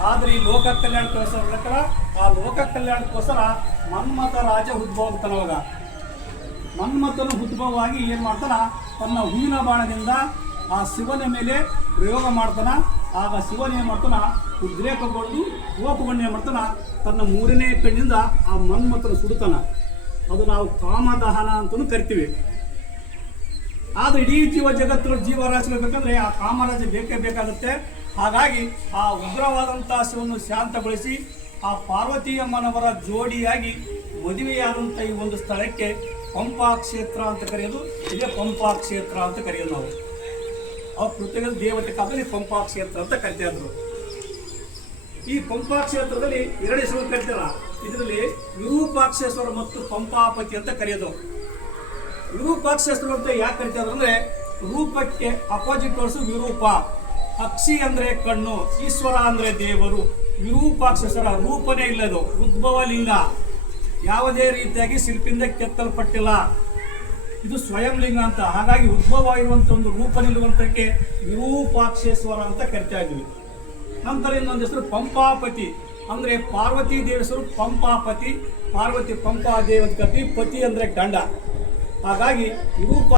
ಆದರೆ ಈ ಲೋಕ ಕಲ್ಯಾಣಕ್ಕೋಸ್ಕರ ಆ ಲೋಕ ಕಲ್ಯಾಣಕ್ಕೋಸ್ಕರ ಮನ್ಮಥ ರಾಜ ಉದ್ಭವ ಆಗ್ತಾನವಾಗ. ಮನ್ಮಥನ ಉದ್ಭವವಾಗಿ ಏನು ಮಾಡ್ತಾನ, ತನ್ನ ಹೂವಿನ ಬಾಣದಿಂದ ಆ ಶಿವನ ಮೇಲೆ ಪ್ರಯೋಗ ಮಾಡ್ತಾನ. ಆಗ ಶಿವನ ಏನು ಮಾಡ್ತಾನ, ಉದ್ರೇಕಗೊಂಡು ಕೋಪಗೊಂಡು ಏನು ಮಾಡ್ತಾನ, ತನ್ನ ಮೂರನೇ ಕಣ್ಣಿಂದ ಆ ಮನ್ಮಥನ ಸುಡ್ತಾನ. ಅದು ನಾವು ಕಾಮದಹನ ಅಂತಲೂ ಕರಿತೀವಿ. ಆದರೆ ಇಡೀ ಜೀವರಾಶಿಗಳು ಬೇಕಂದ್ರೆ ಆ ಕಾಮರಾಜ ಬೇಕೇ ಬೇಕಾಗುತ್ತೆ. ಹಾಗಾಗಿ ಆ ಉಗ್ರವಾದಂಥ ಶಿವನು ಶಾಂತಗೊಳಿಸಿ ಆ ಪಾರ್ವತಿ ಅಮ್ಮನವರ ಜೋಡಿಯಾಗಿ ಮದುವೆಯಾದಂಥ ಈ ಒಂದು ಸ್ಥಳಕ್ಕೆ ಪಂಪಾ ಕ್ಷೇತ್ರ ಅಂತ ಕರೆಯೋದು. ಇದೇ ಪಂಪಾ ಕ್ಷೇತ್ರ ಅಂತ ಕರೆಯೋದು ನಾವು. ಅವ್ರ ಕೃತ್ಯಗಳು ದೇವತೆ ಕಾಲದಲ್ಲಿ ಪಂಪಾ ಕ್ಷೇತ್ರ ಅಂತ ಕರಿತಿದ್ರು. ಈ ಪಂಪಾ ಕ್ಷೇತ್ರದಲ್ಲಿ ಎರಡು ಹೆಸರು ಕರಿತಾರ. ಇದರಲ್ಲಿ ವಿರೂಪಾಕ್ಷೇಶ್ವರ ಮತ್ತು ಪಂಪಾಪತಿ ಅಂತ ಕರೆಯೋದು. ವಿರೂಪಾಕ್ಷೇಶ್ವರ ಅಂತ ಯಾಕೆ ಕರಿತಾರೆ ಅಂದ್ರೆ, ರೂಪಕ್ಕೆ ಅಪೋಸಿಟ್ ವರ್ಡ್ಸ್ ವಿರೂಪ. ಅಕ್ಷಿ ಅಂದ್ರೆ ಕಣ್ಣು, ಈಶ್ವರ ಅಂದ್ರೆ ದೇವರು. ವಿರೂಪಾಕ್ಷೇಶ್ವರ ರೂಪನೇ ಇಲ್ಲದು, ಉದ್ಭವ ಲಿಂಗ, ಯಾವುದೇ ರೀತಿಯಾಗಿ ಶಿಲ್ಪಿಂದ ಕೆತ್ತಲ್ಪಟ್ಟಿಲ್ಲ. ಇದು ಸ್ವಯಂ ಲಿಂಗ ಅಂತ. ಹಾಗಾಗಿ ಉದ್ಭವ ಇರುವಂತ ಒಂದು ರೂಪ ನಿಲ್ಲುವಂತಕ್ಕೆ ವಿರೂಪಾಕ್ಷೇಶ್ವರ ಅಂತ ಕರಿತಾ ಇದ್ವಿ. ನಂತರ ಇನ್ನೊಂದು ಹೆಸರು ಪಂಪಾಪತಿ ಅಂದ್ರೆ ಪಾರ್ವತಿ ದೇವಿ ಹೆಸರು ಪಂಪಾಪತಿ. ಪಾರ್ವತಿ ಪಂಪಾ ದೇವಿ ಅಂತ ಕರಿತೀವಿ. ಪತಿ ಅಂದ್ರೆ ಗಂಡ. ಹಾಗಾಗಿ ವಿರೂಪ